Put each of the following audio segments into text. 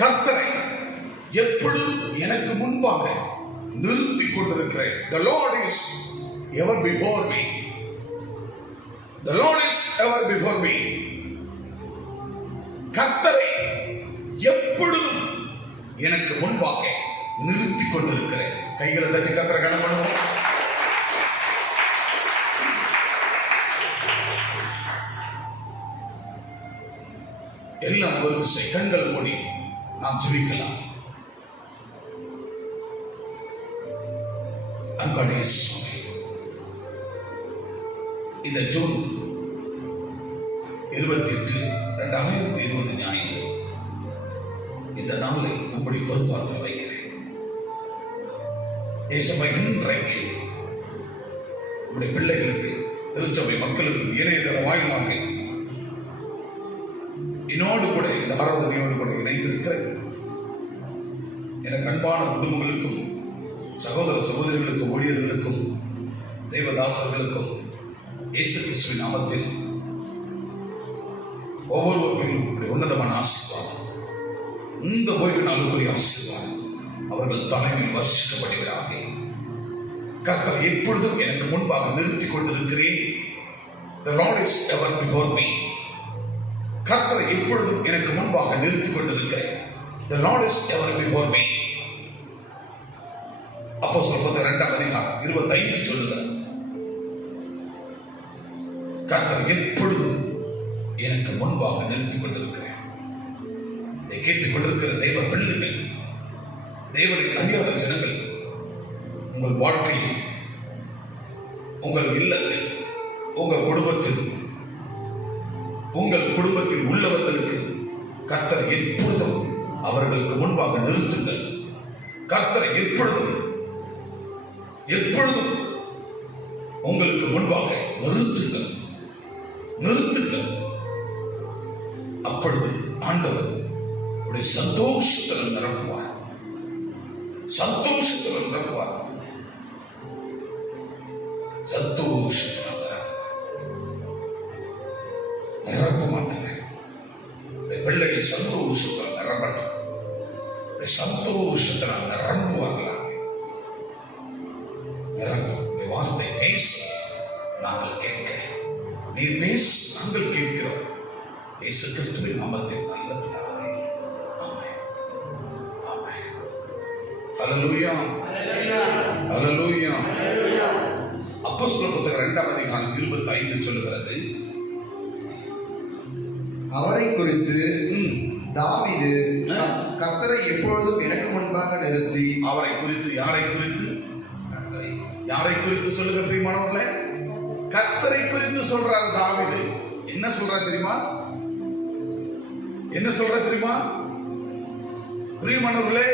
கர்த்தரை எப்பொழுதும் எனக்கு முன்பாக நிறுத்திக் கொண்டிருக்கிறேன். The Lord is ever before me. The Lord is ever before me. கர்த்தரை எப்பொழுதும் எனக்கு முன்பாக நிறுத்திக் கொண்டிருக்கிறேன். கைகளை தட்டி கர்த்தரை கனப்படுவோம். எல்லாம் ஒரு கண்கள் மூடி நாம் ஜெபிக்கலாம். அன்பான சுவாமி, இந்த ஜூன் 28, 2020 ஞாயிறு இந்த நாளை உங்களுடைய பொறுப்பாக வைக்கிறேன். இயேசுவை இன்றைக்கு உங்களுடைய பிள்ளைகளுக்கு, திருச்சபை மக்களுக்கு இணையதள வாயிலாக என்னோடு கூட இந்த ஆராதனையோடு கூட இணைந்திருக்கிற எனக்கு அன்பான குடும்பங்களுக்கும், சகோதர சகோதரிகளுக்கும், ஊழியர்களுக்கும், தேவதாசர்களுக்கும் இயேசு கிறிஸ்துவின் நாமத்தில் ஒவ்வொருவருக்கும் உன்னதமான ஆசீர்வாதம், இந்த ஓய்வு நாளுக்குரிய ஆசீர்வாதம் அவர்கள் தலைமையில் வர்ஷிக்கப்படுகிறாங்க. கர்த்தர் எப்பொழுதும் எனக்கு முன்பாக நிறுத்திக் கொண்டிருக்கிறேன். The Lord is ever before me. கர்த்தரை எப்பொழுதும் எனக்கு முன்பாக நிறுத்திக் கொண்டிருக்கிறேன். The Lord is ever before me. அப்போஸ்தலர் 2:25 சொல்லுகிறார், கர்த்தர் எப்பொழுதும் எனக்கு முன்பாக நிறுத்திக் கொண்டிருக்கிறேன். இதை கேட்டுக் கொண்டிருக்கிற தெய்வ பிள்ளைகள், தேவனை அறியாத ஜனங்கள், உங்கள் வாழ்க்கையில், உங்கள் இல்லத்தில், உங்கள் குடும்பத்தில் உள்ளவர்களுக்கு கர்த்தர் எப்பொழுதும் அவர்களுக்கு முன்பாக நிறுத்துங்கள். கர்த்தரை எப்பொழுதும் உங்களுக்கு முன்பாக நிறுத்துங்கள். அப்பொழுது ஆண்டவர் உடைய சந்தோஷத்தில் நிரப்புவார். நிரப்ப மாட்டேன். பிள்ளைகள் சந்தோஷத்தில் நிரப்பட்டும். சந்தோஷத்தில் நிரம்புவார்களாக. நிரப்பும் வார்த்தை பேச நாங்கள் கேட்கிறோம். நீ பேச நாங்கள் கேட்கிறோம். இயேசு கிறிஸ்துவின் நாமத்தில் நல்ல பிதாவே, ஆமென். ஆமென். ஹல்லேலூயா. ஹல்லேலூயா. அப்போஸ்தலர் புத்தகம் 2:25 சொல்லுகிறது, அவரை குறித்து தாவீது கர்த்தரை எப்பொழுதும் எனக்கு முன்பாக நிறுத்தி. அவரை குறித்து, யாரை குறித்து சொல்லுங்க பிரியமானவர்களே? கர்த்தரை குறித்து சொல்றார் தாவீது. என்ன சொல்றார் தெரியுமா? பிரியமானவர்களே,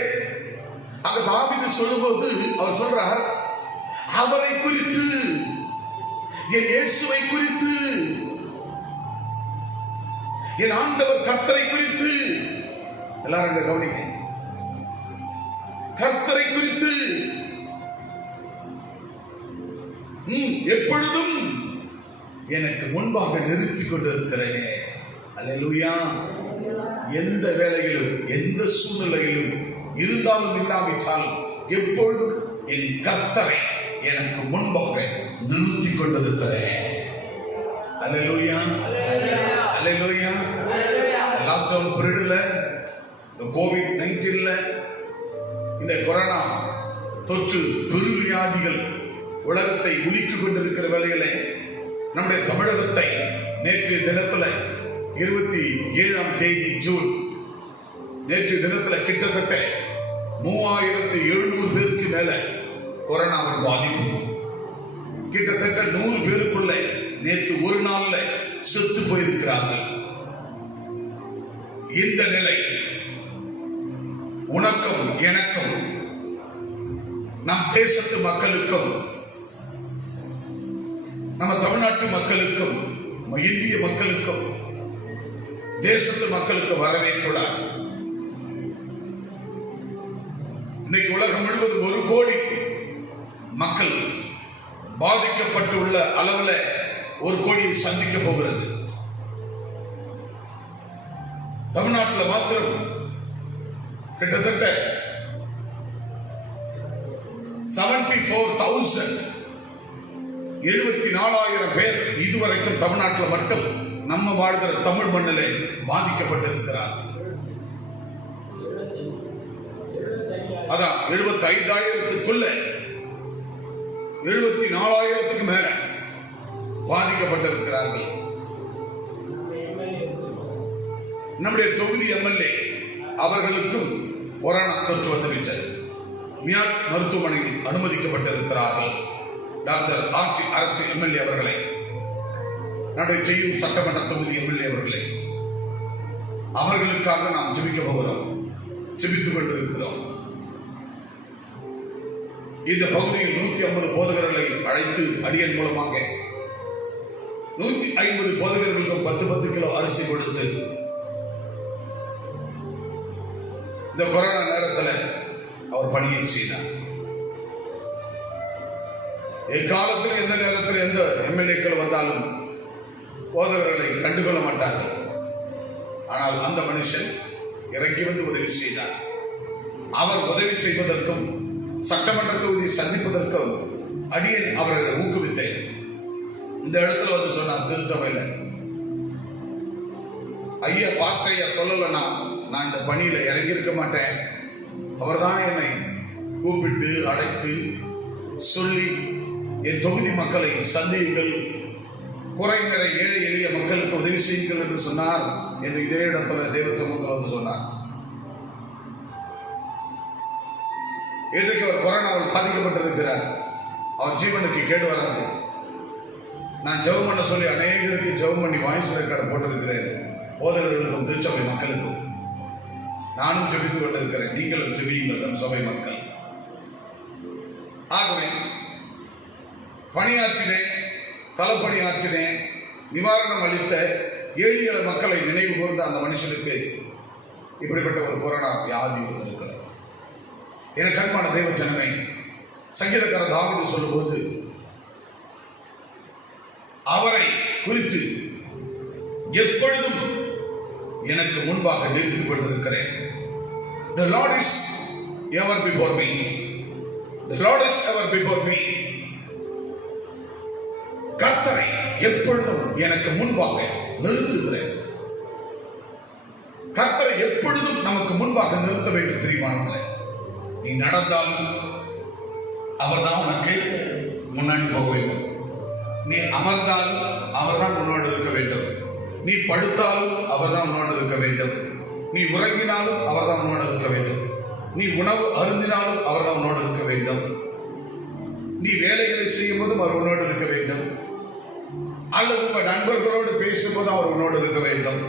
அங்க தாவீது சொல்லும்போது அவர் சொல்றார், அவரை குறித்து, என் இயேசுவை குறித்து, என் ஆண்டவர் கர்த்தரை குறித்து. எல்லாரும் கவனிங்க. கர்த்தரை குறித்து எப்பொழுதும் எனக்கு முன்பாக நிறுத்திக் கொண்டிருக்கிறேன். அல்லேலூயா. எந்த வேளையிலும், எந்த சூழ்நிலையிலும் இருந்தாலும் இல்லாவிட்டாலும் எப்பொழுதும் என் கர்த்தரை எனக்கு முன்பாக நிறுத்திக் கொண்டிருக்கிறேன். அல்லேலூயா. அல்லேலூயா. லாக்டவுன் பீரியட்ல, இந்த COVID-19ல, இந்த கொரோனா தொற்று பெருவியாதிகள் உலகத்தை உலுக்கிக் கொண்டிருக்கிற வேளையிலே நம்முடைய தமிழகத்தை நேற்று தினத்துல 27ஆம் தேதி ஜூன் நேற்று தினத்துல கிட்டத்தட்ட 3700 பேருக்கு மேல கொரோனாவின் பாதிப்பு. கிட்டத்தட்ட 100 பேருக்குள்ள நேற்று ஒரு நாள்ல செத்து போயிருக்கிறார்கள். இந்த நிலை உனக்கும் எனக்கும், நம் தேசத்து மக்களுக்கும், நம்ம தமிழ்நாட்டு மக்களுக்கும், இந்திய மக்களுக்கும், தேசத்து மக்களுக்கு வரவே கூடாது. இன்னைக்கு உலகம் முழுவதும் 1 கோடி மக்கள் பாதிக்கப்பட்டுள்ள அளவில் 1 கோடியை சந்திக்க போகிறது. தமிழ்நாட்டில் மாத்திரம் கிட்டத்தட்ட 74,000 74,000 பேர் இதுவரைக்கும் தமிழ்நாட்டில் மட்டும் நம்ம வாழ்கிற தமிழ் மண்ணிலே பாதிக்கப்பட்டிருக்கிறார். அதான் 75,000க்குள்ள 74,000க்கு மேல பாதிக்கப்பட்டிருக்கிறார்கள். நம்முடைய தொகுதி எம்எல்ஏ அவர்களுக்கும் கொரோனா தொற்று வந்துவிட்டது. மியாட் மருத்துவமனையில் அனுமதிக்கப்பட்டிருக்கிறார்கள். டாக்டர் ஆர்டி அரசு எம்எல்ஏ அவர்களை, நம்முடைய செய்யும் சட்டமன்ற தொகுதி எம்எல்ஏ அவர்களை, அவர்களுக்காக நாம் ஜெபிக்க போகிறோம், ஜெபித்துக் கொண்டிருக்கிறோம். இந்த பகுதியில் 150 போதகர்களை அழைத்து அடியன் மூலமாக 150 போதகர்களுக்கும் 10 கிலோ அரிசி கொடுத்து இந்த கொரோனா நேரத்தில் அவர் பணியை செய்தார். இக்காலத்தில் எந்த நேரத்தில் எந்த எம்எல்ஏக்கள் வந்தாலும் போதகர்களை கண்டுகொள்ள மாட்டார்கள். ஆனால் அந்த மனுஷன் இறங்கி வந்து உதவி செய்தார். அவர் உதவி செய்வதற்கும் சட்டமன்ற தொகுதி சந்திப்பதற்கும் அடியேன் அவர்களை ஊக்குவித்தேன். இந்த இடத்துல வந்து சொன்னார், திருச்சபையில் ஐயா பாஸ்டர் ஐயா சொல்லலைன்னா நான் இந்த பணியில இறங்கி இருக்க மாட்டேன். அவர்தான் என்னை கூப்பிட்டு அழைத்து சொல்லி என் தொகுதி மக்களை சந்தியுங்கள், குறை நிறை ஏழை எளிய மக்களுக்கு உதவி செய்யுங்கள் என்று சொன்னார் என்று இதே இடத்துல தேவ சமூகத்தில் வந்து சொன்னார். இன்றைக்கு அவர் கொரோனாவில் பாதிக்கப்பட்டிருக்கிறார். அவர் ஜீவனுக்கு கேடு வராது. நான் ஜெபம் பண்ண சொல்லி அநேகருக்கு ஜெபம் பண்ணி வாய்ஸ் ரெக்கார்டு போட்டிருக்கிறேன். போதகர்களுக்கும் திருச்சபை மக்களுக்கும் நானும் ஜெபித்துக் கொண்டிருக்கிறேன். நீங்களும் ஜெபியுங்கள் நம் சபை மக்கள். ஆகவே பணியாற்றினேன், களப்பணியாற்றினேன், நிவாரணம் அளித்த ஏழை மக்களை நினைவு கூர்ந்த அந்த மனுஷனுக்கு இப்படிப்பட்ட ஒரு கொரோனா வியாதி வந்திருக்கிறது. எனக்கு அன்பான தெய்வ ஜனமே, சங்கீதக்காரர் தாவீது சொல்லும்போது அவரை குறித்து எப்பொழுதும் எனக்கு முன்பாக நிறுத்திக் கொண்டிருக்கிறேன். The Lord is ever before me. The Lord is ever before me. கர்த்தரை எப்பொழுதும் எனக்கு முன்பாக நிறுத்துகிறேன். கர்த்தரை எப்பொழுதும் நமக்கு முன்பாக நிறுத்த வேண்டும். தெரியுமானவர்களே, நீ நடந்தாலும் அவர்தான் உனக்கு முன்னாடி போக வேண்டும். நீ அமர்ந்தாலும் அவர்தான் உன்னோடு இருக்க வேண்டும். நீ படுத்தாலும் அவர்தான் உன்னோடு இருக்க வேண்டும். நீ உறங்கினாலும் அவர்தான் உன்னோடு இருக்க வேண்டும். நீ உணவு அருந்தினாலும் அவர்தான் உன்னோடு இருக்க வேண்டும். நீ வேலைகளை செய்யும் போதும் அவர் உன்னோடு இருக்க வேண்டும். அல்லது உங்க நண்பர்களோடு பேசும்போது அவர் உன்னோடு இருக்க வேண்டும்.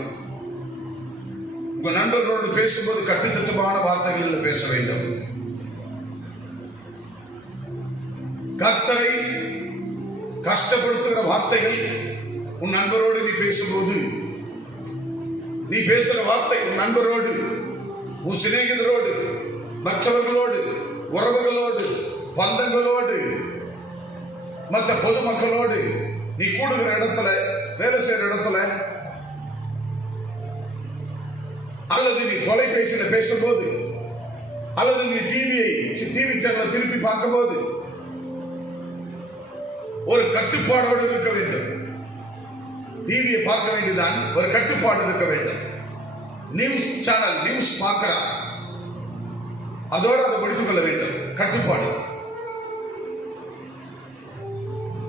உங்க நண்பர்களோடு பேசும்போது கட்டுத்தட்டுமான வார்த்தைகளில் பேச வேண்டும். கர்த்தரை கஷ்டப்படுத்துகிற வார்த்தைகள் உன் நண்பரோடு நீ பேசும்போது, நீ பேசுகிற வார்த்தை உன் நண்பரோடு, உன் சிநேகிதரோடு, மற்றவர்களோடு, உறவுகளோடு, பந்தங்களோடு, மற்ற பொதுமக்களோடு, நீ கூடுகிற இடத்துல, வேலை செய்யற இடத்துல, அல்லது நீ தொலைபேசியில பேசும்போது, அல்லது நீ டிவி சேனலை திருப்பி பார்க்கும்போது ஒரு கட்டுப்பாடோடு இருக்க வேண்டும். டிவியை பார்க்க வேண்டியதான், ஒரு கட்டுப்பாடு இருக்க வேண்டும். நியூஸ் சேனல் நியூஸ் பார்க்கிறார், அதோடு அதை முடித்துக் கொள்ள வேண்டும். கட்டுப்பாடு.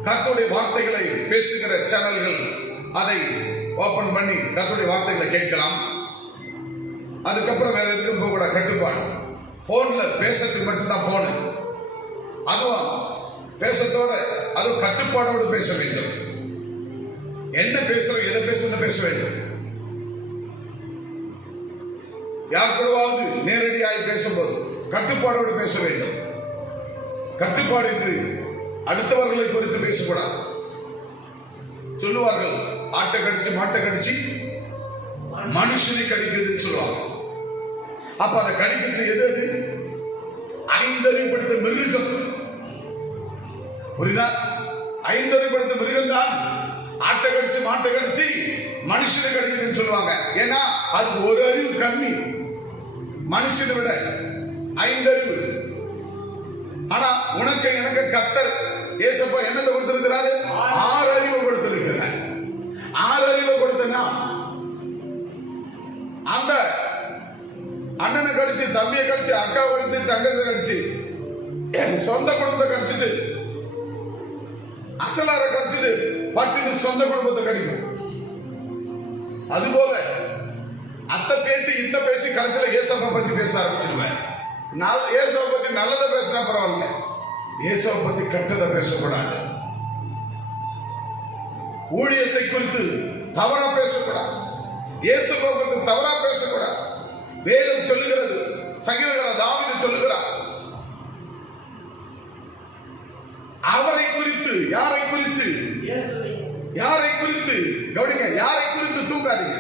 கர்த்தருடைய வார்த்தைகளை பேசுகிற சேனல்கள் அதை ஓபன் பண்ணி கர்த்தருடைய வார்த்தைகளை கேட்கலாம். அதுக்கப்புறம் வேற எதுக்கும் போக கூட கட்டுப்பாடு. போன்ல பேசுறதுக்கு மட்டும்தான் போனு, அதுவும் பேசத்தோட அதுவும் கட்டுப்பாடோடு பேச வேண்டும். என்ன பேசுறோம், எதை பேசுறது பேச வேண்டும். யார் கூடவாவது நேரடியாக பேசும்போது கட்டுப்பாடோடு பேச வேண்டும். கட்டுப்பாடு என்று அடுத்தவர்களை குறித்து பேசக்கூடாது. சொல்லுவார்கள், ஆட்டை கடிச்சு மாட்டை கடிச்சு மனுஷனை கடிக்குதுன்னு சொல்லுவாங்க. அப்ப அதை கடிக்கிறது எது? அது ஐந்தறிவுபடுத்த மிருகம். புரியுதா? ஐந்தறிவுபடுத்த மிருகம் தான் ஆட்டை கடிச்சு மாட்டை கடிச்சு மனுஷனை கடிக்குதுன்னு சொல்லுவாங்க. ஏன்னா அதுக்கு ஒரு அறிவு கம்மி. மனுஷனை விட 5 அறிவு. ஆனா உனக்கு எனக்கு கர்த்தர் ஏசப்பா என்னத்தை கொடுத்திருக்கிறாரு? 6 அறிவு கொடுத்திருக்கிறார். 6 அறிவு கொடுத்தனா அந்த அண்ணனை கடிச்சு, தம்பியை கடிச்சு, அக்காவை கடிச்சு, தங்கத்தை கடிச்சு, சொந்த குடும்பத்தை கடிச்சிட்டு, அசலார கடிச்சிட்டு பட்டுன்னு சொந்த குடும்பத்தை கடிக்கும். அதுபோல அத்தை பேசி இத்த பேசி கடைசியில ஏசப்பா பத்தி பேச ஆரம்பிச்சிருவேன். ஏசப்பா பத்தி நல்லதை பேசினா பரவாயில்ல, ஏசப்பா பத்தி கெட்டதை பேசக்கூடாது. ஊழியத்தை குறித்து தவறா பேசக்கூடாது. இயேசுவை குறித்து தவறா பேசக்கூடாது. வேதம் சொல்லுகிறது, சங்கீதக்காரன் தாவீது சொல்லுகிறார், அவரை குறித்து, யாரை குறித்து? யாரை குறித்து? கவனிங்க, யாரை குறித்து தூங்காதீங்க.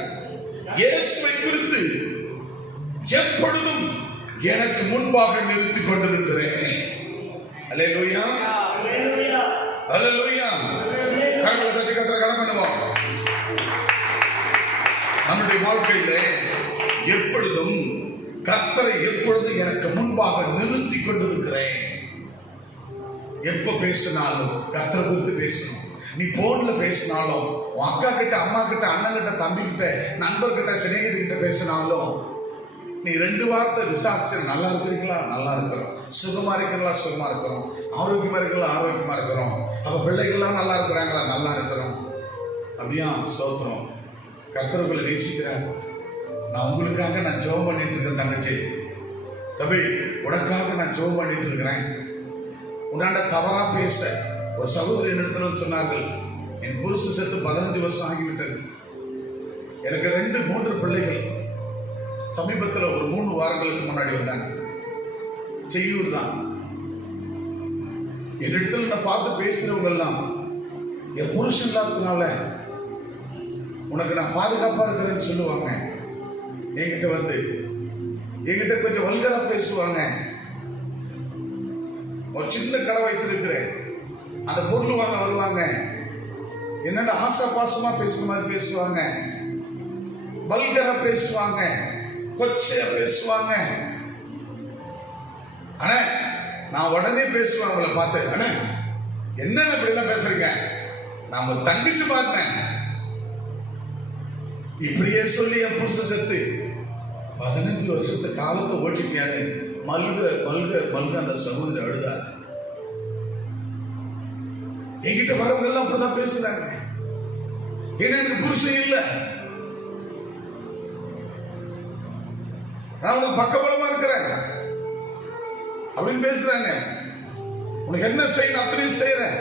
இயேசுவை குறித்து எப்பொழுதும் எனக்கு முன்பாக நிறுத்திக் கொண்டிருக்கிறேன். அல்லேலூயா, அல்லேலூயா. கரங்களை தட்டி கர்த்தரை கனம் பண்ணுவோம். நம்முடைய வாழ்க்கையிலே எப்பொழுதும் கர்த்தரை எப்பொழுதும் எனக்கு முன்பாக நிறுத்தி கொண்டிருக்கிறேன். எப்ப பேசினாலும் கர்த்தரை குறித்து பேசணும். நீ போன்ல பேசினாலும், உன் அக்கா கிட்ட, அம்மா கிட்ட, அண்ணன் கிட்ட, தம்பி கிட்ட, நண்பர்கிட்ட, சிநேகிதிகிட்ட பேசினாலும் நீ 2 வார்த்தை விசாரிச்சு, நல்லா இருக்கிறீங்களா? நல்லா இருக்கிறோம். சுகமா இருக்கிறீங்களா? சுகமா இருக்கிறோம். ஆரோக்கியமா இருக்கிறீங்களா? ஆரோக்கியமா இருக்கிறோம். அப்ப பிள்ளைகள்லாம் நல்லா இருக்கிறாங்களா? நல்லா இருக்கிறோம். அப்படியா? சோத்திரம். கர்த்தர்களை நேசிக்கிறார். நான் உங்களுக்காக நான் ஜெபம் பண்ணிட்டு இருக்கேன். தங்கச்சி, தம்பி, உனக்காக நான் ஜெபம் பண்ணிட்டு இருக்கிறேன். உன்னாண்ட தவறா பேச ஒரு சகோதரி இடத்துல சொன்னார்கள், என் புருஷ செத்து 15 வருஷம் ஆகிவிட்டது. எனக்கு 2-3 பிள்ளைகள். சமீபத்தில் ஒரு 3 வாரங்களுக்கு முன்னாடி வந்தாங்க. செய்யூர் தான். என்னிடத்துல நான் பார்த்து பேசுறவங்க எல்லாம், என் புருஷன் இல்லாததுனால உனக்கு நான் பாதுகாப்பா இருக்கிறேன்னு சொல்லுவாங்க. என்கிட்ட வந்து என்கிட்ட கொஞ்சம் வல்கரா பேசுவாங்க. ஒரு சின்ன கடை வைத்திருக்கிறேன், அந்த பொருள் வாங்க வருவாங்க. என்னென்ன ஆசா பாசமா பேசுற மாதிரி பேசுவாங்க, வல்கரா பேசுவாங்க, கொச்சையா பேசுவாங்க. அண்ணே, நான் உடனே பேசுவேன் அவங்கள பார்த்து, அண்ணே என்னென்ன இப்படி எல்லாம் பேசுறீங்க, நான் உங்க தங்கச்சி பார்த்தேன். இப்படியே சொல்லி என் புருஷ செத்து 15 வருஷத்து காலத்தை ஓட்டிட்டியானே. மல்க மல்க மல்க அந்த சகோதரி அழுதார். என்கிட்ட வரவங்க எல்லாம் அப்படிதான் பேசுறாங்க. ஏன்னா எனக்கு புருஷன் இல்லை, நான் உனக்கு பக்கபலமா இருக்கிறேன் அப்படின்னு பேசுறாங்க. உனக்கு என்ன செய்யணும் அத்தனையும் செய்யறேன்,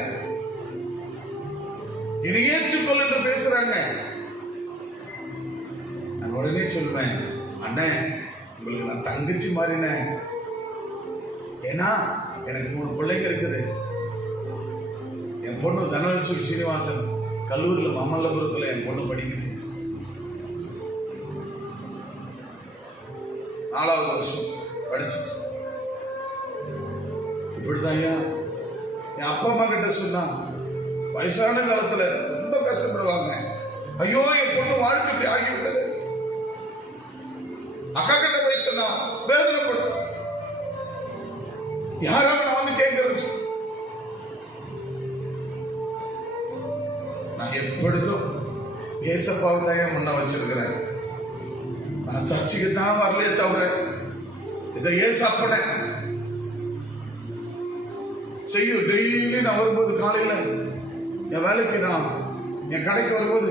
இதை ஏற்றுக்கொள் என்று பேசுறாங்க. நான் உடனே சொல்லுவேன், அண்ணே உங்களுக்கு நான் தங்கச்சி மாறினேன். ஏன்னா எனக்கு 3 பிள்ளைங்க இருக்குது. என் பொண்ணு தனலட்சுமி சீனிவாசன் கல்லூரியில் மமல்லபுரத்தில் என் பொண்ணு படிக்குது. 4வது வருஷம் படிச்சுட்டு இப்படிதான் என் அப்பா அம்மா கிட்ட சொன்னா, வயசான காலத்துல ரொம்ப கஷ்டப்படுவாங்க. ஐயோ என் பொண்ணு வாழ்க்கை ஆகிவிட்டது. அக்கா கிட்ட போய் சொன்னா வேதனைப்படும். யாராவது நான் வந்து கேட்கிறேன். நான் எப்பொழுதும் ஏசப்பாவை தான் முன்ன வச்சிருக்கிறேன். நான் சர்ச்சைக்கு தான் வரலையே தவிர இதை ஏசப்பட செய்யும். டெய்லி நான் வரும்போது காலையில என் வேலைக்கு நான் என் கடைக்கு வரும்போது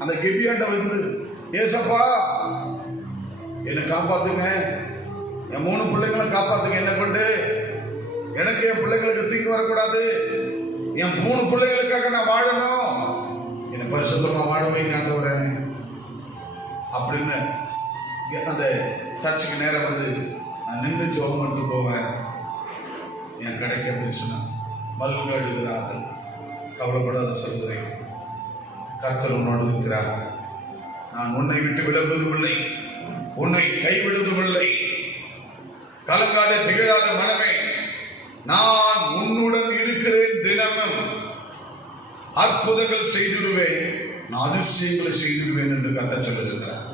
அந்த கெபியாண்ட வந்து, ஏசப்பா என்னை காப்பாத்துங்க, என் 3 பிள்ளைங்களை காப்பாத்துங்க, என்ன கொண்டு எனக்கு என் பிள்ளைங்களுக்கு தீங்கு வரக்கூடாது, என் 3 பிள்ளைகளுக்காக நான் வாழணும், என்னை பரிசுத்தமா வாழ வைங்க ஆண்டவரே அப்படின்னு அந்த சர்ச்சுக்கு நேரம் வந்து நான் நின்று ஜெபம் பண்ணிட்டு போவேன். என் கடைக்கு அப்படின்னு சொன்னா மல்லுங்க எழுதுகிறார்கள். கவலைப்படாத சொல்கிறேன், கர்த்தர் உன்னோடு இருக்கிறார். நான் உன்னை விட்டு விலகுவதில்லை, உன்னை கைவிடுவதில்லை. கலங்காத திகழாத மனமே, நான் உன்னுடன் இருக்கிறேன். தினமும் அற்புதங்கள் செய்திடுவேன், நான் அதிசயங்களை செய்திடுவேன் என்று கர்த்தர் சொல்லுகிறார்.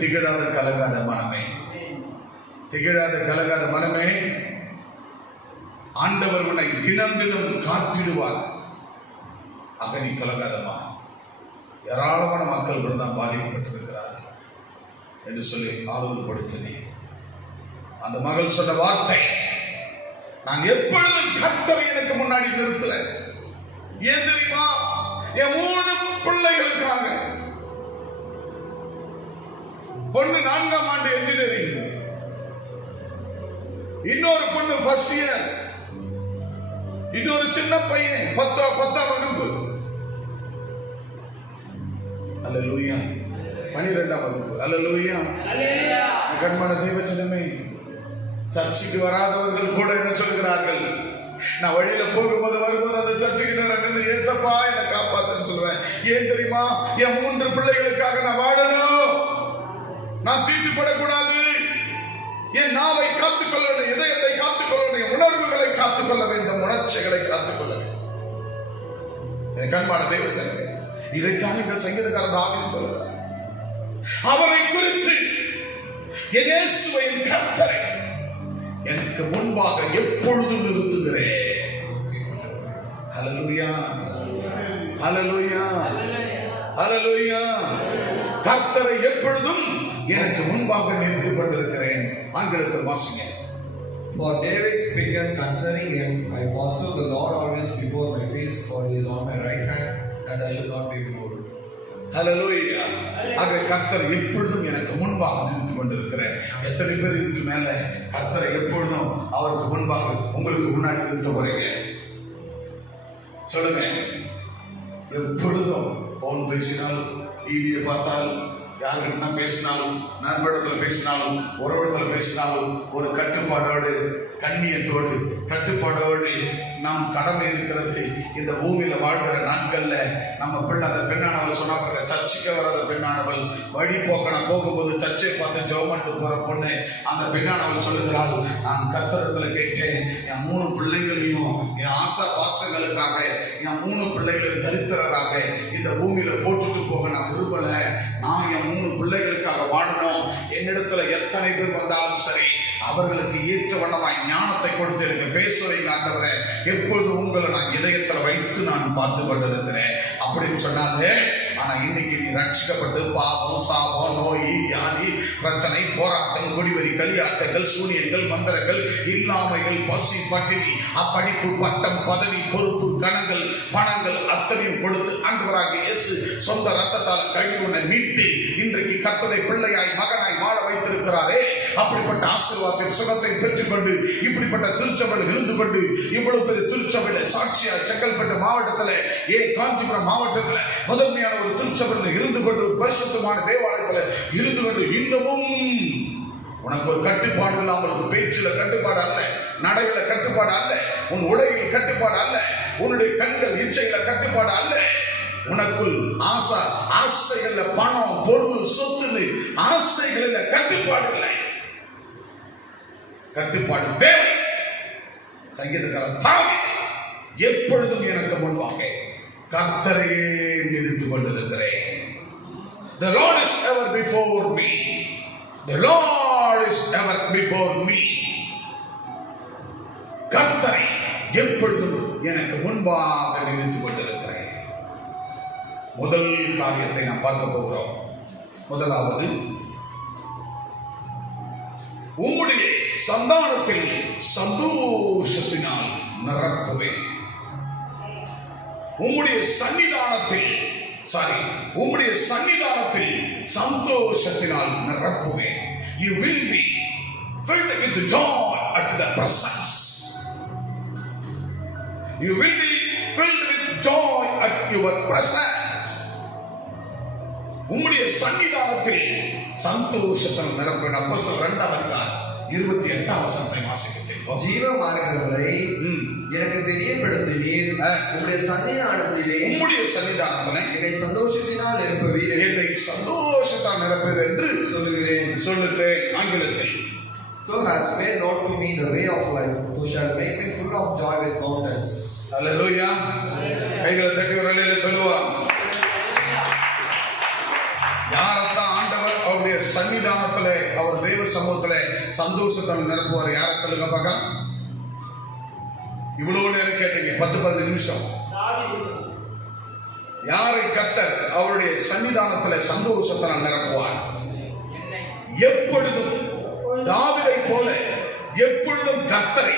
திகழாத கலங்காத மனமே, திகழாத கலகாத மனமே, ஆண்டவர் உன்னை தினம் தினம் காத்திடுவார். ஆக நீ கலகாதமா. ஏராளமான மக்கள் கூட தான் பாதிக்கப்பட்டிருக்கிறார்கள் என்று சொல்லி ஆறுதல் படுத்தினேன். அந்த மகள் சொன்ன வார்த்தை, நான் எப்பொழுதும் கர்த்தரை எனக்கு முன்னாடி நிறுத்துறேன். ஏன் தெரியுமா? என் 3 பிள்ளைகளுக்காக. பொண்ணு 4ஆம் ஆண்டு என்ஜினியரிங், இன்னொரு பொண்ணு ஃபர்ஸ்ட் இயர், இன்னொரு சின்ன பையன் 10ஆம் வகுப்பு. அல்லேலூயா. 12ஆம் வகுப்பு. அல்லேலூயா. கண்மான தேவச்சனமே, சர்ச்சுக்கு வராதவர்கள் கூட என்ன சொல்கிறார்கள்? நான் வழியில போகும்போது வரும்போது அந்த சர்ச்சுக்கு நின்று ஏசப்பா என்னை காப்பாத்துன்னு சொல்லுவேன். ஏன் தெரியுமா? என் 3 பிள்ளைகளுக்காக நான் வாழணும். நான் தீட்டுப்படக்கூடாது. என் நாவை காத்துக்கொள்ள வேண்டும், இதயத்தை காத்துக்கொள்ள வேண்டும், உணர்வுகளை காத்துக்கொள்ள வேண்டும், உணர்ச்சிகளை காத்துக்கொள்ள வேண்டும். என் கண்மான தேவச்சனமே, இதைத்தான் இந்த சங்கீதக்காரர் தாவீது சொல்கிறார். அவரை குறித்து என் இயேசுவின் கர்த்தரை எனக்கு முன்பாக எப்பொழுதும் நிறுத்துகிறேன். ஹல்லேலூயா, ஹல்லேலூயா, ஹல்லேலூயா. கர்த்தரை எப்பொழுதும் எனக்கு முன்பாக நிறுத்திக் கொண்டிருக்கிறேன். ஆங்கிலத்தில் வாசிங்க. For David speaketh concerning him, I foresaw the Lord always before my face, for he is on my right hand, that I should not be moved. ஹல்லேலூயா. ஆக கர்த்தர் எப்பொழுதும் எனக்கு முன்பாக நிறுத்திக் கொண்டிருக்கிறேன். எத்தனை பேர் இதுக்கு மேல கர்த்தரை எப்பொழுதும் அவருக்கு முன்பாக உங்களுக்கு முன்னாடி நிறுத்த போறீங்க? சொல்லுங்க. எப்பொழுதும் போன் பேசினாலும், டிவியை பார்த்தாலும், யாருக்கிட்ட பேசினாலும், நண்பரிடத்தில் பேசினாலும், உறவிடத்தில் பேசினாலும், ஒரு கட்டுப்பாடோடு, கண்ணியத்தோடு, கட்டுப்பாடோடு நாம் கடமை இருக்கிறது. இந்த பூமியில வாழ்கிற நாட்கள்ல நம்ம அந்த பெண்ணானவள் சொன்னாங்க, சர்ச்சைக்கு வராத பெண்ணானவள், வழி போக்கன போகும்போது சர்ச்சை பார்த்து ஜெபமட்டு போற பொண்ணு, அந்த பெண்ணானவள் சொல்லுகிறாள், நான் கர்த்தரிடத்தில் கேட்டேன், என் 3 பிள்ளைகளையும் என் ஆசா பாசங்களுக்காக என் 3 பிள்ளைகளையும் தரித்திரராக இந்த பூமியில போட்டுட்டு போக நான் விரும்பல. நான் என் 3 பிள்ளைகளுக்காக வாழணும். என்னிடத்துல எத்தனை பேர் வந்தாலும் சரி, அவர்களுக்கு ஏற்ற வண்ணமாய் ஞானத்தை கொடுத்து எனக்கு பேசுவதை ஆண்டவரே, எப்பொழுது உங்களை நான் இதயத்தில் வைத்து நான் பார்த்து கொண்டிருக்கிறேன் அப்படின்னு சொன்னாங்க. ஆனா இன்னைக்கு நீ ரட்சிக்கப்பட்டு பாவம், சாபம், நோய், வியாதி, பிரச்சனை, போராட்டம், குடிவெறி, களியாட்டங்கள், சூனியங்கள், மந்திரங்கள், இல்லாமைகள், பசி, பட்டினி, அப்படிப்பு, பட்டம், பதவி, பொறுப்பு, கணங்கள், பணங்கள் அத்தனையும் கொடுத்து ஆண்டவராகிய இயேசு சொந்த ரத்தத்தால் கழுவுன மீட்டு இன்றைக்கு கர்த்தருடைய பிள்ளையாய் மகனாய் வாழ வைத்திருக்கிறாரே. அப்படிப்பட்ட ஆசீர்வாதத்தின் சுகத்தை பெற்றுக்கொண்டு இப்படிப்பட்ட திருச்சபையில் இருந்து கொண்டு இவ்வளவு பெரிய திருச்சபையில் சாட்சியா செங்கல்பட்டு மாவட்டத்தில் காஞ்சிபுரம் மாவட்டத்தில் முதன்மையான ஒரு திருச்சபையில் இருந்து கொண்டு பரிசுத்தமான தேவாலயத்தில் இருந்து கொண்டு இன்னமும் உனக்கு ஒரு கட்டுப்பாடு இல்லாமல், பேச்சுல கட்டுப்பாடு அல்ல, நடையில கட்டுப்பாடு அல்ல, உன் உடையில் கட்டுப்பாடு அல்ல, உன்னுடைய கண்கள் இச்சையில கட்டுப்பாடு அல்ல, உனக்குள் ஆசைகள்ல பணம், பொருள், சொத்து ஆசைகளில் கட்டுப்பாடு இல்லை. கட்டுப்பாடு தேவை. சங்கீதக்காரர் தாவீது எப்பொழுதும் எனக்கு முன்பாக கர்த்தரையே நிறுத்திக் கொண்டிருக்கிறேன். The Lord is ever before me. The Lord is ever before me. கர்த்தரை எப்பொழுதும் எனக்கு முன்பாக நிறுத்திக் கொண்டிருக்கிறேன். முதல் காரியத்தை நாம் பார்க்க போகிறோம். முதலாவது, உம்முடைய சந்தானத்தில் சந்தோஷத்தினால் நிரப்புவேன். உம்முடைய சன்னிதானத்தில் சந்தோஷத்தினால் நிரப்புவேன். You will be filled with joy at the presence. You will be filled with joy at your presence. உம்முடைய சன்னிதானத்தில் சந்தோஷத்தால் நிரப்புவேன். அப்போஸ்தலர் 2ஆம் அதிகாரம் 28ஆம் வசனத்தை வாசிக்கிறேன். ஜீவ மார்க்கங்களை எனக்கு தெரியப்படுத்தினீர். உம்முடைய சன்னிதானத்திலே என்னை சந்தோஷத்தினால் நிரப்புவீர். என்னை சந்தோஷத்தால் நிரப்புவீர் என்று சொல்லுகிறேன். ஆங்கிலத்தில், Thou hast made known to me the way of life. Thou shalt make me full of joy with countenance. Hallelujah. கைகளை தட்டி ஒரு அல்லேலூயா சொல்லுவா. யாரெல்லாம் ஆண்டவர் அவருடைய சன்னிதானத்துல, அவர் தேவ சமூகத்துல சந்தோஷத்தை நிரப்புவார். யார சொல்லுங்க பார்க்கலாம். இவ்வளவு நேரம் கேட்டீங்க, 10-15 நிமிஷம். யாரை கர்த்தர் அவருடைய சன்னிதானத்துல சந்தோஷத்தை நிரப்புவார்? எப்பொழுதும் தாவீதை போல எப்பொழுதும் கர்த்தரை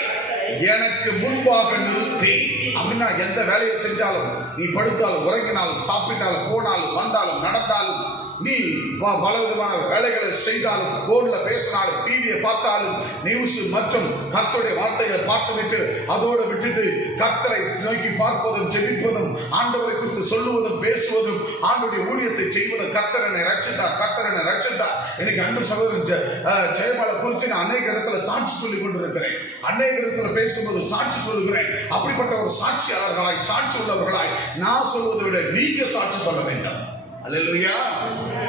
எனக்கு முன்பாக நிறுத்தி. அப்படின்னா எந்த வேலையை செஞ்சாலும், நீ படுத்தாலும், உறங்கினாலும், சாப்பிட்டாலும், போனாலும், வந்தாலும், நடந்தாலும், நீ பல விதமான வேலைகளை செய்தாலும், போன்ல பேசினாலும், டிவியை பார்த்தாலும், நியூஸ் மற்றும் கர்த்தருடைய வார்த்தைகளை பார்த்துவிட்டு அதோடு விட்டுட்டு கர்த்தரை நோக்கி பார்ப்பதும், ஜெபிப்பதும், ஆண்டவரை குறித்து சொல்லுவதும், பேசுவதும், ஆண்டவருடைய ஊழியத்தை செய்வதும், கர்த்தர் என்னை ரட்சித்தார், கர்த்தர் என்னை ரட்சித்தார். எனக்கு அன்பு சகோதரன் ஜெயபால குறித்து நான் அநேக இடத்துல சாட்சி சொல்லிக் கொண்டிருக்கிறேன். அநேக இடத்துல பேசும்போது சாட்சி சொல்லுகிறேன். அப்படிப்பட்ட ஒரு சாட்சியாளர்களாய், சாட்சி உள்ளவர்களாய் நான் சொல்வதை விட நீங்க சாட்சி சொல்ல வேண்டும். அல்லேலூயா.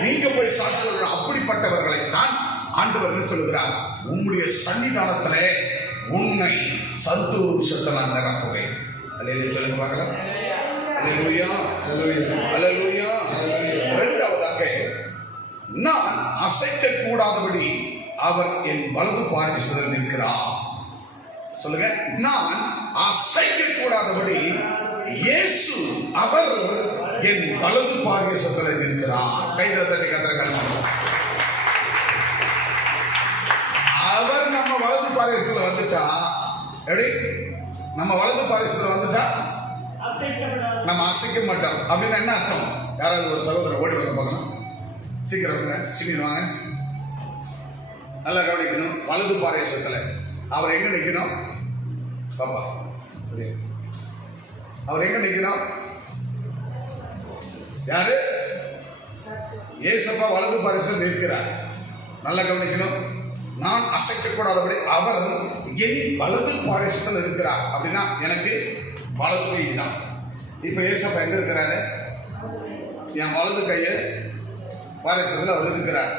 நீங்க போய் சாட்சி சொல்ற அப்படிப்பட்டவர்களை தான் ஆண்டவர் என்ன சொல்லுகிறார்? உம்முடைய சன்னிதானத்திலே உன்னை சந்தோஷத்தால் நிரப்புவேன். அல்லேலூயா சொல்லுங்க பார்க்கலாம். அல்லேலூயா, அல்லேலூயா. இரண்டாவதாக, நான் அசைக்க கூடாதபடி அவர் என் வலது பாரிசத்தில் நிற்கிறார். சொல்லுங்க, நான் அசைக்க கூடாதபடி இயேசு அவர் என் வலது பாரிசத்தில் நிற்கிறார். கைதட்டை கத்திரங்கள். அவர் நம்ம வலது பாரிசத்தில் வந்துட்டா, எப்படி நம்ம வலது பாரிசத்தில் வந்துட்டா நம்ம அசைக்க மாட்டோம். அப்படின்னு என்ன அர்த்தம்? யாராவது ஒரு சகோதரர் ஓடி வர பார்க்கணும். சீக்கிரம் சின்னிடுவாங்க. நல்லா கவனிக்கணும். வலது பாரிசத்தில் அவர் எங்க நிற்கணும்? பாப்பா, அவர் எங்க நிற்கணும்? யாரு? ஏசப்பா வலது பாரிசத்தில் நிற்கிறார். நல்லா கவனிக்கணும். நான் அசைக்க கூடாதபடி அவர் என் வலது பாரிசத்தில் இருக்கிறார். அப்படின்னா எனக்கு வலது கை தான். இப்ப ஏசப்பா எங்க இருக்கிறாரு? என் வலது கையை பாரிசத்தில் அவர் இருக்கிறார்.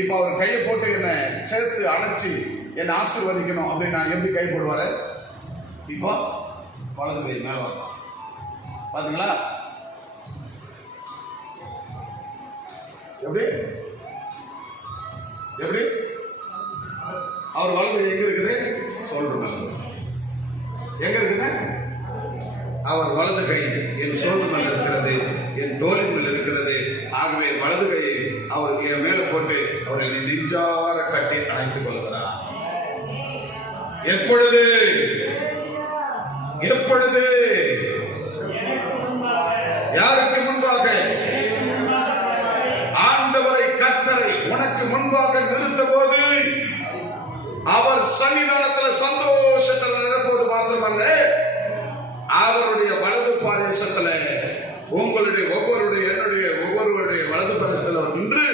இப்ப அவர் கையை போட்டு என்னை சேர்த்து அணைச்சி என்னை ஆசீர்வதிக்கணும் அப்படின்னு நான் எப்படி கை போடுவாரு? இப்போ வலது கை மேல வரும். பாத்தீங்களா? எப்படி எப்படி அவர் வலது எங்க இருக்குது? சொல்றேன். எங்க இருக்குது? அவர் வலது கை என் சோழ மேல் இருக்கிறது, என் தோளின் மேல் இருக்கிறது. ஆகவே வலது கையை அவர் என் மேல போட்டு அவர் என்னை நெஞ்சார கட்டி அணைத்துக் கொள்கிறார். எப்பொழுது? எப்பொழுது? யாருக்கு முன்பாக? ஆண்டவரை, கர்த்தரை உனக்கு முன்பாக நிறுத்த போது அவர் சன்னிதானத்தில் சந்தோஷத்தில் நிரப்போது மாத்திரமல்ல, அவருடைய வலது பாரிசத்தில் உங்களுடைய ஒவ்வொருவருடைய வலது பாரிசத்தில் நின்று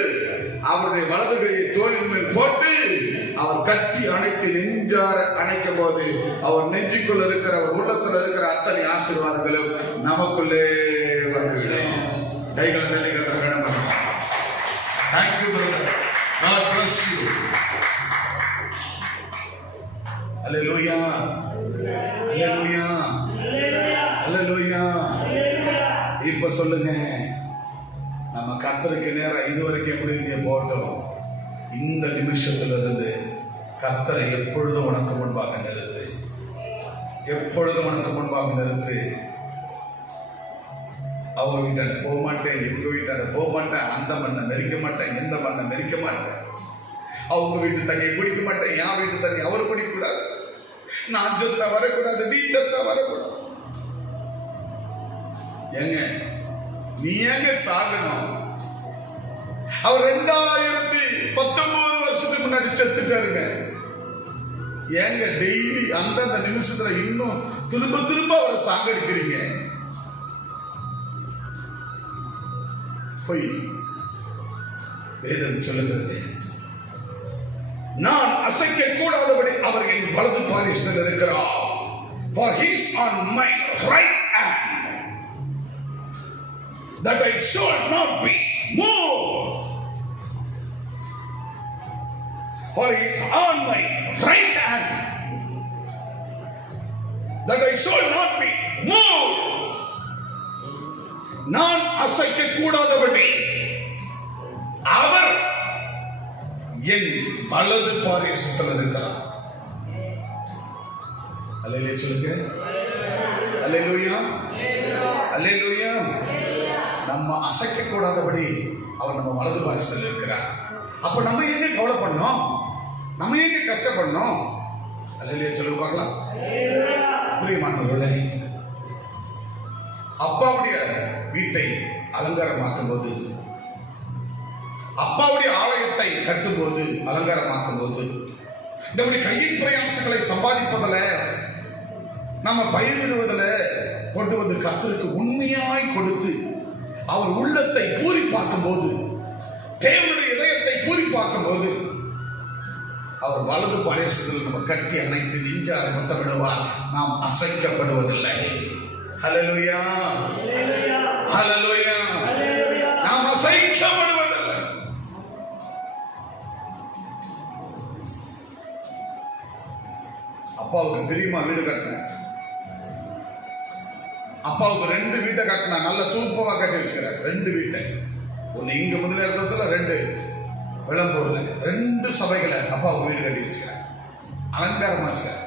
அவருடைய வலது கையை தோளின் மேல் போட்டு அவர் கட்டி அணைத்து நெஞ்சார அணைக்கும் போது அவர் நெஞ்சுக்குள்ள இருக்கிற, அவர் உள்ளத்துல இருக்கிற அத்தனை ஆசீர்வாதங்களும் நமக்குள்ளே வந்துவிடும். கைகளை தள்ளி கத்திர. Thank you, brother. God bless you. Hallelujah. Hallelujah. Hallelujah. இப்ப சொல்லுங்க, நம்ம கர்த்தருக்கு நேரம் இதுவரைக்கும் எப்படி இங்கே போட்டோம், இந்த நிமிஷத்திலிருந்து கர்த்தரை எப்பொழுதும் உனக்கு முன்பாக நிறுத்து. எப்பொழுதும் உனக்கு முன்பாக நிறுத்து. அவங்க வீட்டாண்ட போக மாட்டேன், இவங்க வீட்டாண்ட போக மாட்டேன், அந்த மண்ணை மெரிக்க மாட்டேன், எந்த மண்ணை மெரிக்க மாட்டேன், அவங்க வீட்டு தண்ணியை குடிக்க மாட்டேன், என் வீட்டு தண்ணி அவர் குடிக்கக்கூடாது, நான் சொத்தா வரக்கூடாது, நீ சொத்தா வரக்கூடாது. ஏங்க நீ ஏங்க சாகணும்? அவர் 2019 வருஷத்துக்கு முன்னாடி செத்துட்டாருங்க. ஏங்க டெய்லி அந்தந்த நிமிஷத்துல இன்னும் திரும்ப திரும்ப அவரை சாகடிக்கிறீங்க? போய் வேதம் சொல்லுகிறது, நான் அசைக்க கூடாதபடி அவர் என் வலது பாரிசத்தில் இருக்கிறார். For he is on my right hand, that I should not be moved. For he is on my right hand, that I should not be moved. நான் அசைக்க கூடாதபடி அவர் என் வலது பாரிசத்தில் இருக்கிறார். அல்லேலூயா சொல்லுங்க. அல்லேலூயா, அல்லேலூயா. நம்ம அசைக்க கூடாதபடி அவர் நம்ம வலது பாரிசத்தில் இருக்கிறார். அப்ப நம்ம எங்க கவலை பண்ணோம்? நம்ம எங்க கஷ்டப்படணும்? அல்லேலூயா சொல்லுங்க பார்க்கலாம். பிரியமானவர்களே, அப்பாவுடைய வீட்டை அலங்காரமாக்கும் போது, அப்பாவுடைய ஆலயத்தை கட்டும் போது, அலங்காரமாக்கும் போது, நம்முடைய கையின் பிரயாசங்களை சம்பாதிப்பதில், நம்ம பயிரிடுவதில் கொண்டு வந்து கர்த்தருக்கு உண்மையாய் கொடுத்து அவர் உள்ளத்தை பூரிப்பாக்கும் போது, தேவனுடைய இதயத்தை பூரிப்பாக்கும் போது, அவர் வலது பாரிசத்தில் நம்ம கட்டி அணைத்து நெஞ்சார முத்தமிடுவார். நாம் அசைக்கப்படுவதில்லை. ஹல்லேலூயா, ஹல்லேலூயா. நாம் அசைக்கப்படுவதில்லை. அப்பாவுக்கு பிரியமா வீடு கட்டினேன். அப்பாவுக்கு 2 வீட்டை கட்டினா, நல்ல சூப்பரா கட்டி வச்சுக்கிறார். 2 வீட்டை, ஒன்னு இங்க முதலிடத்துல, 2 விளம்பூர்ல, 2 சபைகளை அப்பாவுக்கு வீடு கட்டி வச்சுக்கிறார். அலங்காரமா வச்சுக்கிறார்.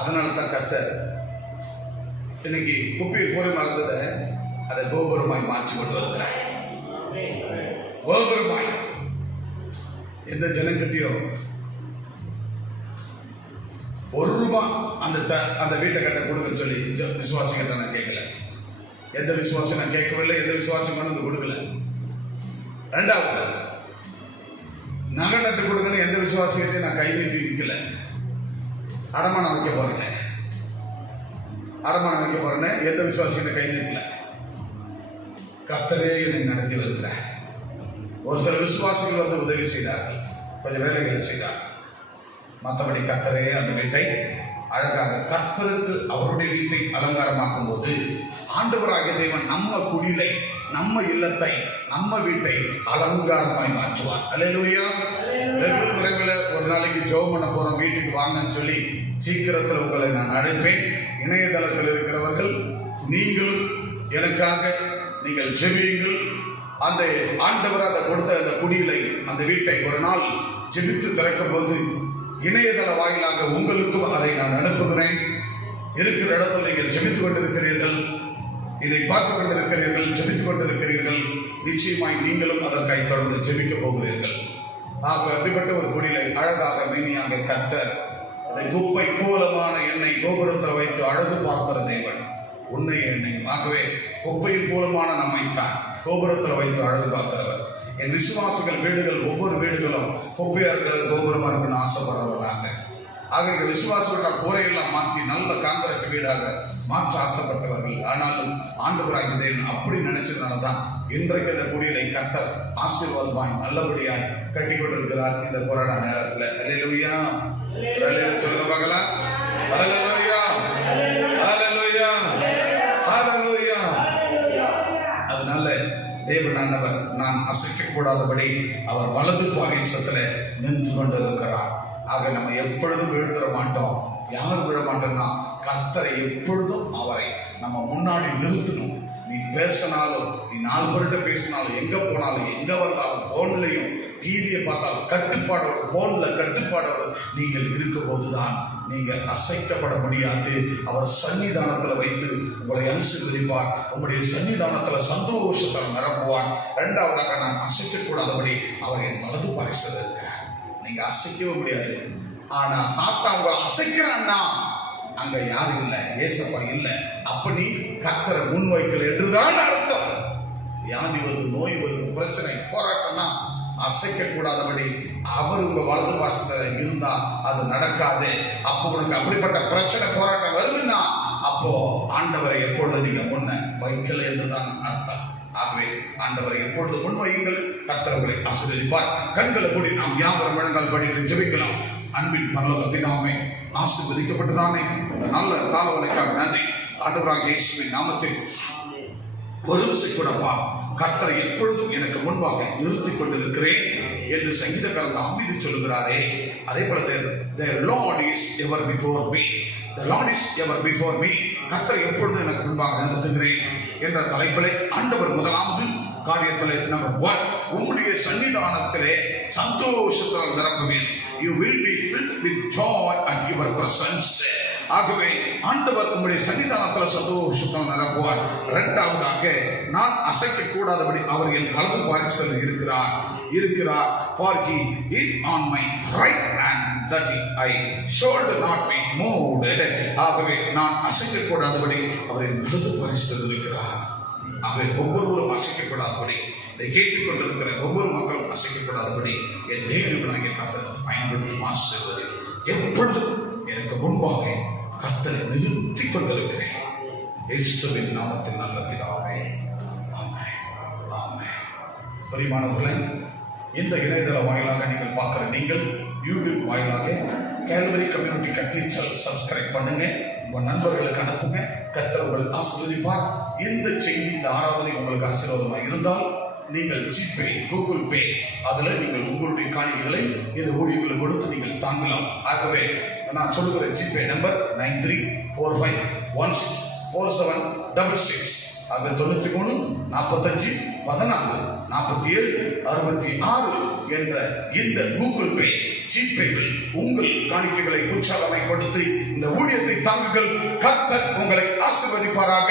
அதனால தான் கர்த்தர் இன்னைக்கு குப்பை கோரமா இருந்ததை அதை கோபுரமாய் மாற்றி கொண்டு வருகிறார். கோபுரமாய் எந்த ஜனங்கிட்டயோ ₹1 அந்த வீட்டை கட்ட கொடுக்க சொல்லி விசுவாசிகிட்ட நான் கேட்கல. எந்த விசுவாசம் நான் கேட்கவில்லை. எந்த விசுவாசம் கொண்டு கொடுக்கல. 2வது, நகை நட்டு கொடுக்கணும் எந்த விசுவாசிகிட்டையும் நான் கை நீட்டி நிற்கல. அடமானம் வைக்க போறேன், அடமானம் வைக்க போறேன்னு எந்த விசுவாசிகிட்ட கை நீட்டல. கர்த்தரே என்னை நடத்தி வருகிறார். ஒரு சில விசுவாசிகள் வந்து உதவி செய்தார்கள், கொஞ்சம் வேலைகளை செய்தார்கள். மற்றபடி கர்த்தரே அந்த வீட்டை அழகாக, கர்த்தருக்கு அவருடைய வீட்டை அலங்காரமாக்கும் போது ஆண்டவராகிய தேவன் நம்ம குடிலை, நம்ம இல்லத்தை, நம்ம வீட்டை அலங்காரமாய் மாற்றுவார். அல்லேலூயா. வெகு விரைவில் ஒரு நாளைக்கு ஜெபம் பண்ண போறோம், வீட்டுக்கு வாங்கன்னு சொல்லி சீக்கிரத்தில் உங்களை நான் அழைப்பேன். இணையதளத்தில் இருக்கிறவர்கள் நீங்களும் எனக்காக நீங்கள் ஜெபியுங்கள். அந்த ஆண்டவர் அதை கொடுத்த அந்த குடிலை, அந்த வீட்டை ஒரு நாள் ஜெபித்து திறக்கும் போது இணையதள வாயிலாக உங்களுக்கும் அதை நான் அனுப்புகிறேன். இருக்கிற இடத்தில் நீங்கள் ஜெபித்துக் கொண்டிருக்கிறீர்கள், இதை பார்த்துக் கொண்டிருக்கிறீர்கள், ஜெபித்துக் கொண்டிருக்கிறீர்கள். நிச்சயமாய் நீங்களும் அதற்காக தொடர்ந்து ஜெபிக்க போகிறீர்கள். அப்படிப்பட்ட ஒரு குடிலை அழகாக மேனியாக கர்த்தர் அதை குப்பை கோலமான எண்ணெய் கோபுரத்தில் வைத்து அழகு பார்க்கிற தேவன் உன்னை என்னை ஆகவே குப்பையின் கோலமான நம்மை தான் கோபுரத்தில் வைத்து அழகு பார்க்கிறவர். என் விசுவாசிகள் வீடுகள், ஒவ்வொரு வீடுகளும் குப்பையா இருக்கிற கோபுரமா இருக்குன்னு ஆசைப்படுறவர்களாங்க. ஆக எங்கள் விசுவாசிகளோட கூரையெல்லாம் மாற்றி நல்ல காங்கிரட் வீடாக மாற்ற ஆசைப்பட்டவர்கள். ஆனாலும் ஆண்டவராகிய தேவன் அப்படி நினைச்சதுனாலதான் இன்றைக்கு இந்த குடிலை கர்த்தர் ஆசீர்வாதமாய் நல்லபடியாய் கட்டி கொண்டிருக்கிறார் இந்த கொரோனா நேரத்தில். அல்லேலூயா, அல்லேலூயா சொல்லுங்க பார்க்கலாம். அல்லேலூயா, அல்லேலூயா, அல்லேலூயா. அதனால தேவனானவர் நான் அசைக்க கூடாதபடி அவர் வலது பாரிசத்தில் நின்று கொண்டிருக்கிறார். ஆக நம்ம எப்பொழுதும் விழுந்துட மாட்டோம். யார் விழ மாட்டோம்னா கர்த்தரை எப்பொழுதும் அவரை நம்ம முன்னாடி நிறுத்தணும். நீ பேசினாலும், நீ 4 பேர்கிட்ட பேசினாலும், எங்க போனாலும், எங்க வந்தாலும், போன்லையும் டிவியை பார்த்தாலும் கட்டுப்பாடோடு, போன்ல கட்டுப்பாடோடு நீங்கள் இருக்கும் போதுதான் நீங்கள் அசைக்கப்பட முடியாது. அவர் சன்னிதானத்தில் வைத்து உங்களை ஆசீர்வதிப்பார். உங்களுடைய சன்னிதானத்தில் சந்தோஷத்தில் நிரப்புவார். 2வதாக நான் அசைக்கக்கூடாதபடி அவர் என் வலது பாரிசத்தில் இருக்கிறார். நீங்க அசைக்கவே முடியாது. ஆனா சாத்தான் உங்களை அசைக்கிறான்னா அங்க யாரும் இல்லை, ஏசப்பா இல்லை. அப்படி கர்த்தரை முன்வைக்கல என்றுதான் அர்த்தம். வியாதி வருது, நோய் வருது, பிரச்சனை, போராட்டம்னா அசைக்க கூடாதபடி அவர் உங்க வலது பாசத்துல இருந்தா அது நடக்காது. அப்போ உனக்கு அப்படிப்பட்ட பிரச்சனை, போராட்டம் வருதுன்னா அப்போ ஆண்டவரை எப்பொழுது நீங்க முன்ன வைக்கல என்றுதான் அர்த்தம். ஆகவே ஆண்டவரை எப்பொழுது முன்வையுங்கள், கர்த்தர்களை ஆசீர்வதிப்பார். கண்களை கூடி நாம் யாவரும் முழங்கால் படித்து ஜெபிக்கலாம். அன்பின் பரலோக பிதாவே, ஆசீர்வதிக்கப்பட்டதானே இந்த நல்ல காலவளைக்காக நன்றி. ஆண்டவராகிய இயேசுவின் நாமத்தில் ஒரு விசை கூடப்பா கர்த்தரை எப்பொழுதும் எனக்கு முன்பாக நிறுத்திக் கொண்டிருக்கிறேன் என்று சங்கீதக்காரர் அமைதி சொல்லுகிறாரே, அதே போல the Lord is ever before me, the Lord is ever before me, கர்த்தரை எப்பொழுதும் எனக்கு முன்பாக நிறுத்துகிறேன் என்ற தலைப்பிலே ஆண்டவர் முதலாவது காரியத்திலே நம்பர் 1 உம்முடைய சன்னிதானத்திலே சந்தோஷத்தால் நிரப்புவேன். You will be filled with joy at your presence. ஆகவே ஆண்டவர் உம்முடைய சன்னிதானத்தில் சந்தோஷத்தால் நிரப்புவார். இரண்டாவதாக, நான் அசைக்க கூடாதபடி அவர் என் வலது பாரிசத்தில் இருக்கிறார். For he is on my right hand that I should not be moved. ஆகவே நான் அசைக்க கூடாதபடி அவர் என் வலது பாரிசத்தில் இருக்கிறார். ஆகவே ஒவ்வொருவரும் அசைக்கப்படாதபடி, இதை கேட்டுக்கொண்டிருக்கிற ஒவ்வொரு மக்களும் அசைக்கப்படாதபடி என் தேவனாகிய கர்த்தர் பயன்படுத்தி ஆசீர்வதி. எப்பொழுதும் எனக்கு முன்பாக கர்த்தரை நிறுத்திக் கொண்டிருக்கிறேன். இயேசுவின் நாமத்தில் நல்ல பிதாவே, ஆமென், ஆமென். பிரியமானவர்களே, இந்த இணையதள வாயிலாக நீங்கள் பார்க்கிற நீங்கள் யூடியூப் வாயிலாக கேல்வரி கம்யூனிட்டி கத்தீட்ரல் சப்ஸ்கிரைப் பண்ணுங்க, உங்க நண்பர்களுக்கு அனுப்புங்க. கர்த்தர் உங்களை ஆசீர்வதிப்பார். இந்த செய்தி, இந்த ஆராதனை உங்களுக்கு ஆசீர்வாதமாக இருந்தால் நீங்கள் ஜிபே, கூகுள் பே, அதுல நீங்கள் உங்களுடைய காணிக்கைகளை இந்த ஊழியர்களுக்கு கொடுத்து நீங்கள் தாங்கலாம். ஆகவே நான் சொல்லுகிற ஜிபே நம்பர் 9345164766. அது 93 45 14 47 66 என்ற இந்த கூகுள் பே ஜிபேவில் உங்கள் காணிக்கைகளை உற்சாகமாய் கொடுத்து இந்த ஊழியத்தை தாங்குங்கள். கர்த்தர் உங்களை ஆசீர்வதிப்பாராக.